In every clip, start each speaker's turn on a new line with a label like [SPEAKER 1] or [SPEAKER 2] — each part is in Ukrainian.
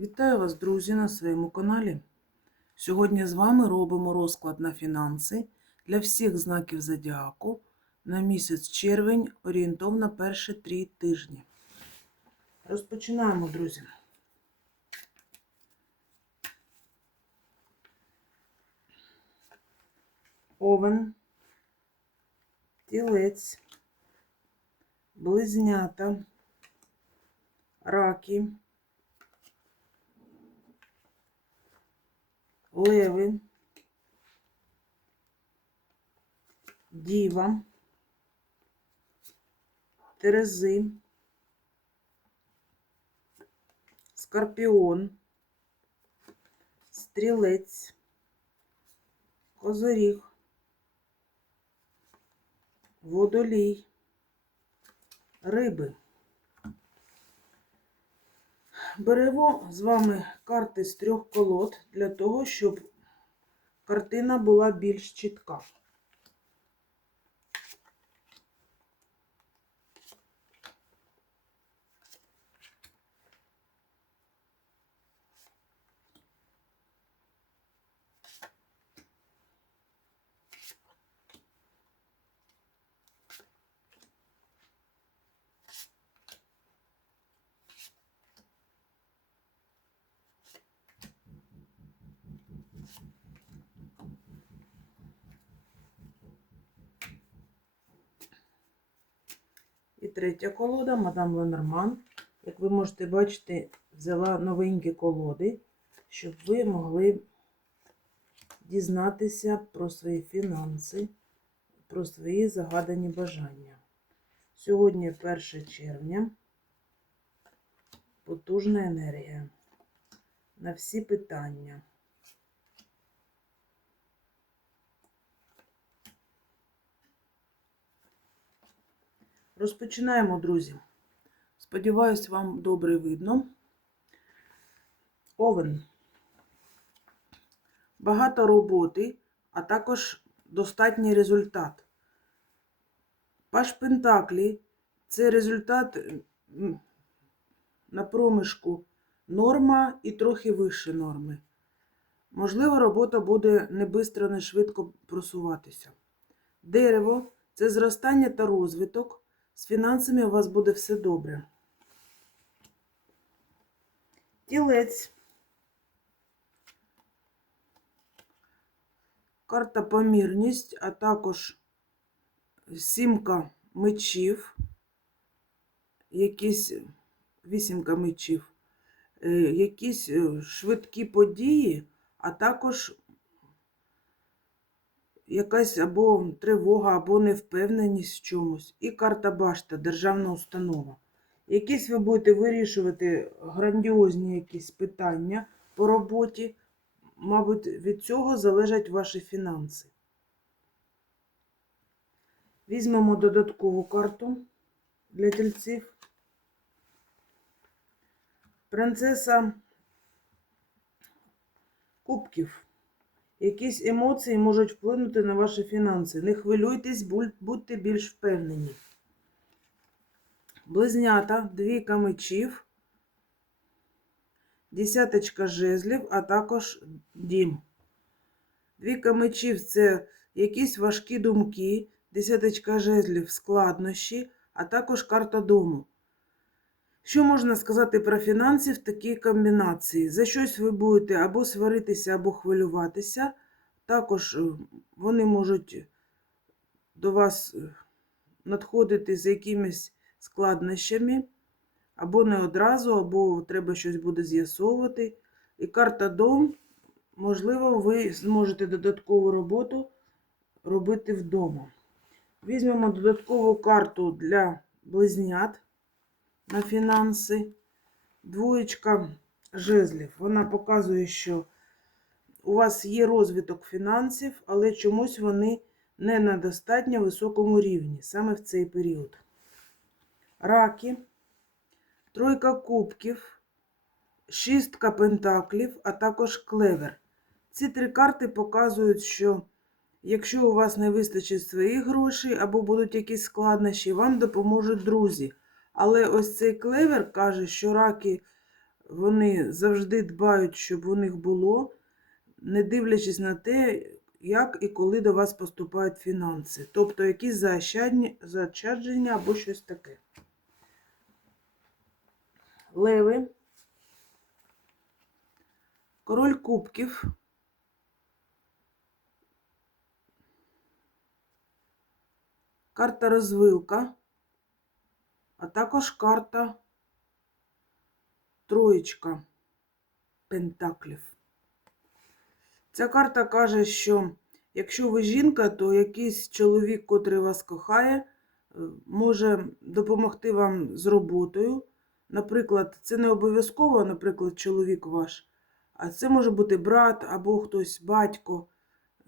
[SPEAKER 1] Вітаю вас, друзі, на своєму каналі. Сьогодні з вами робимо розклад на фінанси для всіх знаків зодіаку на місяць червень, орієнтовно перші три тижні. Розпочинаємо, друзі. Овен, тілець, близнята, раки. Леви, діва, терези, скорпіон, стрілець, козиріг, водолій, риби. Беремо з вами карти з трьох колод для того, щоб картина була більш чітка. Третя колода, мадам Ленорман. Як ви можете бачити, взяла новенькі колоди, щоб ви могли дізнатися про свої фінанси, про свої загадані бажання. Сьогодні 1 червня. Потужна енергія. На всі питання. Розпочинаємо, друзі. Сподіваюсь, вам добре видно. Овен. Багато роботи, а також достатній результат. Паш Пентаклі це результат на проміжку норма і трохи вище норми. Можливо, робота буде не бистро, не швидко просуватися. Дерево це зростання та розвиток. З фінансами у вас буде все добре. Тілець. Карта помірність, а також сімка мечів, якісь вісімка мечів, е, якісь е, швидкі події, а також якась або тривога, або невпевненість в чомусь. І карта башта, державна установа. Якісь ви будете вирішувати грандіозні якісь питання по роботі. Мабуть, від цього залежать ваші фінанси. Візьмемо додаткову карту для тільців. Принцеса Кубків. Якісь емоції можуть вплинути на ваші фінанси. Не хвилюйтесь, будьте більш впевнені. Близнята, двійка мечів, десяточка жезлів, а також дім. Двійка мечів це якісь важкі думки, десяточка жезлів складнощі, а також карта дому. Що можна сказати про фінанси в такій комбінації? За щось ви будете або сваритися, або хвилюватися. Також е, вони можуть до вас е, надходити з якимись складнощами, або не одразу, або треба щось буде з'ясовувати. І карта дом, можливо, ви зможете додаткову роботу робити вдома. Візьмемо додаткову карту для близнят на фінанси. Двоєчка жезлів. Вона показує, що у вас є розвиток фінансів, але чомусь вони не на достатньо високому рівні саме в цей період. Раки, тройка кубків, шістка пентаклів, а також клевер. Ці три карти показують, що якщо у вас не вистачить своїх грошей або будуть якісь складнощі, вам допоможуть друзі. Але ось цей клевер каже, що раки вони завжди дбають, щоб у них було, не дивлячись на те, як і коли до вас поступають фінанси. Тобто якісь заощадження або щось таке. Леви. Король кубків. Карта розвилка, а також карта троєчка пентаклів. Ця карта каже, що якщо ви жінка, то якийсь чоловік, котрий вас кохає, е, може допомогти вам з роботою. Наприклад, це не обов'язково, наприклад, чоловік ваш, а це може бути брат або хтось, батько,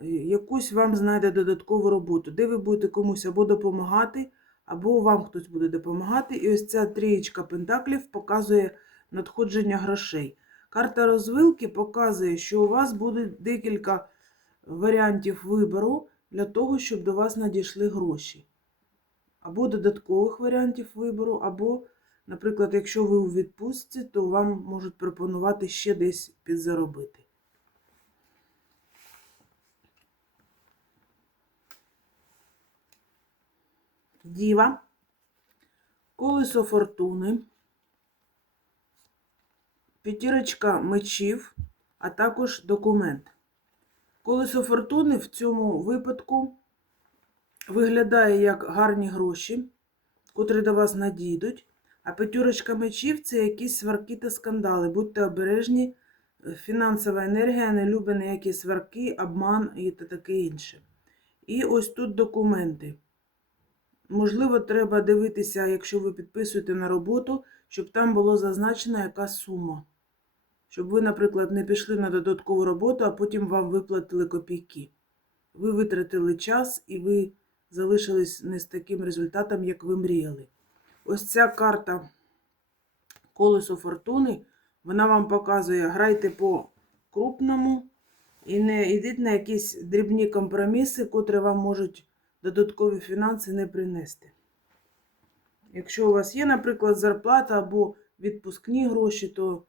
[SPEAKER 1] е, якусь вам знайде додаткову роботу, де ви будете комусь або допомагати, або вам хтось буде допомагати. І ось ця трієчка пентаклів показує надходження грошей. Карта розвилки показує, що у вас буде декілька варіантів вибору для того, щоб до вас надійшли гроші. Або додаткових варіантів вибору, або, наприклад, якщо ви у відпустці, то вам можуть пропонувати ще десь підзаробити. Діва, колесо фортуни, п'ятірочка мечів, а також документ. Колесо фортуни в цьому випадку виглядає як гарні гроші, котрі до вас надійдуть. А п'ятірочка мечів це якісь сварки та скандали. Будьте обережні, фінансова енергія не любить ніякі сварки, обман і таке інше. І ось тут документи. Можливо, треба дивитися, якщо ви підписуєте на роботу, щоб там було зазначена яка сума. Щоб ви, наприклад, не пішли на додаткову роботу, а потім вам виплатили копійки. Ви витратили час і ви залишились не з таким результатом, як ви мріяли. Ось ця карта колесо фортуни, вона вам показує, грайте по крупному і не йдіть на якісь дрібні компроміси, котрі вам можуть додаткові фінанси не принести. Якщо у вас є, наприклад, зарплата або відпускні гроші, то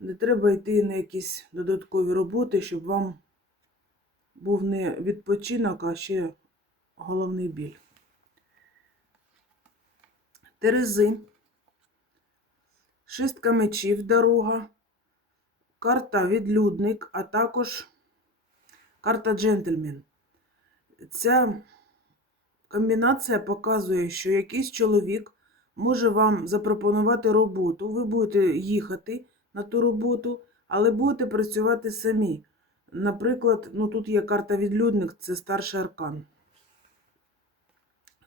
[SPEAKER 1] не треба йти на якісь додаткові роботи, щоб вам був не відпочинок, а ще головний біль. Терези, шістка мечів дорога, карта відлюдник, а також карта джентльмен. Ця комбінація показує, що якийсь чоловік може вам запропонувати роботу. Ви будете їхати на ту роботу, але будете працювати самі. Наприклад, ну тут є карта відлюдник, це старший аркан.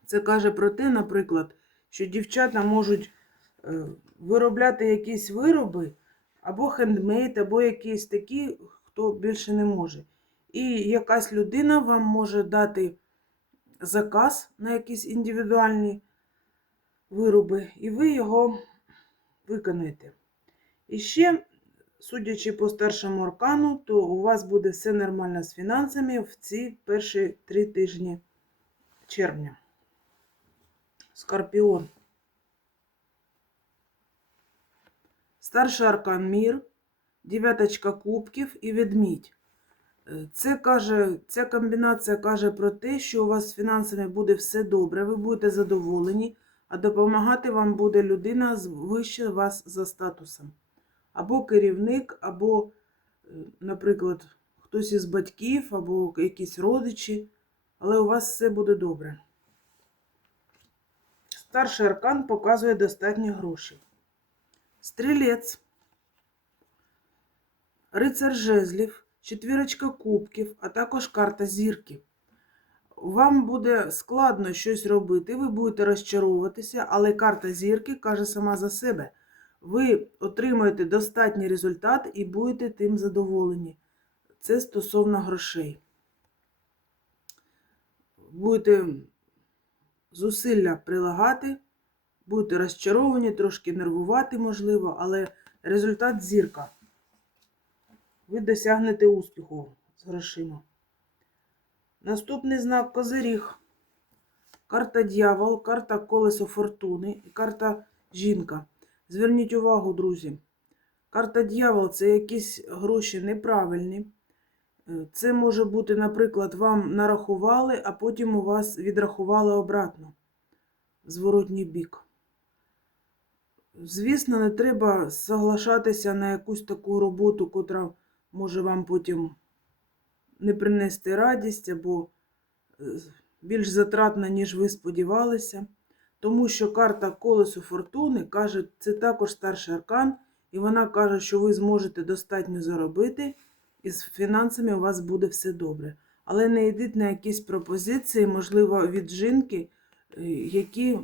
[SPEAKER 1] Це каже про те, наприклад, що дівчата можуть е, виробляти якісь вироби, або хендмейд, або якісь такі, хто більше не може. І якась людина вам може дати заказ на якісь індивідуальні вироби, і ви його виконаєте. І ще, судячи по старшому аркану, то у вас буде все нормально з фінансами в ці перші три тижні червня. Скорпіон. Старший аркан мір, дев'яточка кубків і ведмідь. Це каже, ця комбінація каже про те, що у вас з фінансами буде все добре, ви будете задоволені, а допомагати вам буде людина вище вас за статусом. Або керівник, або, е, наприклад, хтось із батьків, або якісь родичі, але у вас все буде добре. Старший аркан показує достатньо грошей. Стрілець, рицар жезлів, четвірочка кубків, а також карта зірки. Вам буде складно щось робити, ви будете розчаровуватися, але карта зірки каже сама за себе. Ви отримаєте достатній результат і будете тим задоволені. Це стосовно грошей. Будете зусилля прилагати, будете розчаровані, трошки нервувати, можливо, але результат зірка. Ви досягнете успіху з грошима. Наступний знак Козиріг. Карта дьявол, карта колесо фортуни і карта жінка. Зверніть увагу, друзі. Карта дьявол це якісь гроші неправильні. Е, Це може бути, наприклад, вам нарахували, а потім у вас відрахували обратно зворотній бік. Звісно, не треба соглашатися на якусь таку роботу, котра може вам потім не принести радість або е, більш затратна, ніж ви сподівалися. Тому що карта колесо фортуни каже, це також старший аркан, і вона каже, що ви зможете достатньо заробити, і з фінансами у вас буде все добре. Але не йдіть на якісь пропозиції, можливо, від жінки, е, які,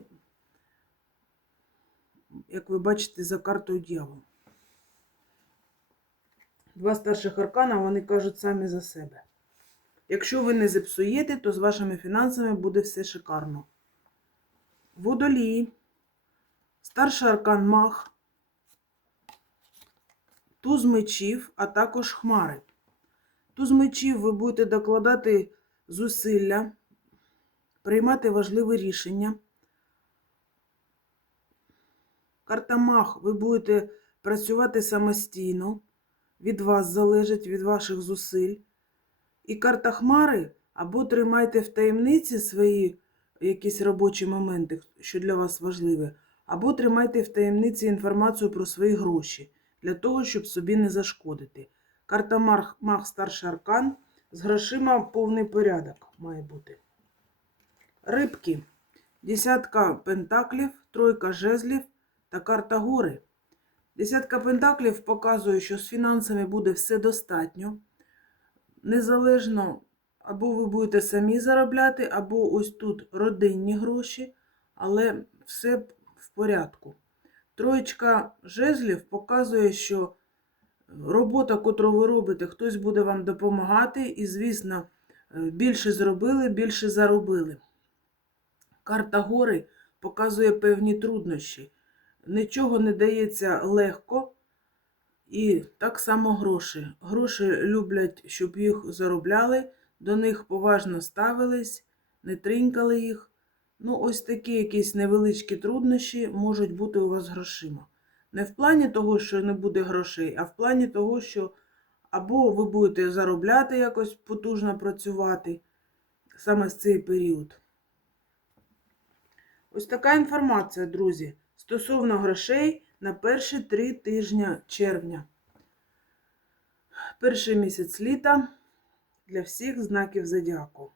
[SPEAKER 1] як ви бачите, за картою дьявола. Два старших аркана, вони кажуть самі за себе. Якщо ви не зіпсуєте, то з вашими фінансами буде все шикарно. Водолій, старший аркан мах, туз мечів, а також хмари. Туз мечів ви будете докладати зусилля, приймати важливі рішення. Карта мах, ви будете працювати самостійно, від вас залежить, від ваших зусиль. І карта хмари або тримайте в таємниці свої якісь робочі моменти, що для вас важливе, або тримайте в таємниці інформацію про свої гроші, для того, щоб собі не зашкодити. Карта Мах, Мах старший аркан з грошима повний порядок має бути. Рибки. Десятка пентаклів, тройка жезлів та карта гори. Десятка пентаклів показує, що з фінансами буде все достатньо. Незалежно, або ви будете самі заробляти, або ось тут родинні гроші, але все в порядку. Троєчка жезлів показує, що робота, котру ви робите, хтось буде вам допомагати, і, звісно, е, більше зробили, більше заробили. Карта гори показує певні труднощі. Нічого не дається легко. І так само гроші. Гроші люблять, щоб їх заробляли, до них поважно ставились, не тринькали їх. Ну, ось такі якісь невеличкі труднощі можуть бути у вас грошима. Не в плані того, що не буде грошей, а в плані того, що або ви будете заробляти якось потужно працювати саме з цей період. Ось така інформація, друзі, стосовно грошей на перші три тижня червня. Перший місяць літа для всіх знаків зодіаку.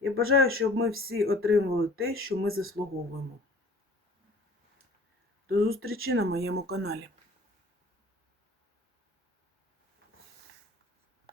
[SPEAKER 1] Я бажаю, щоб ми всі отримували те, що ми заслуговуємо. До зустрічі на моєму каналі.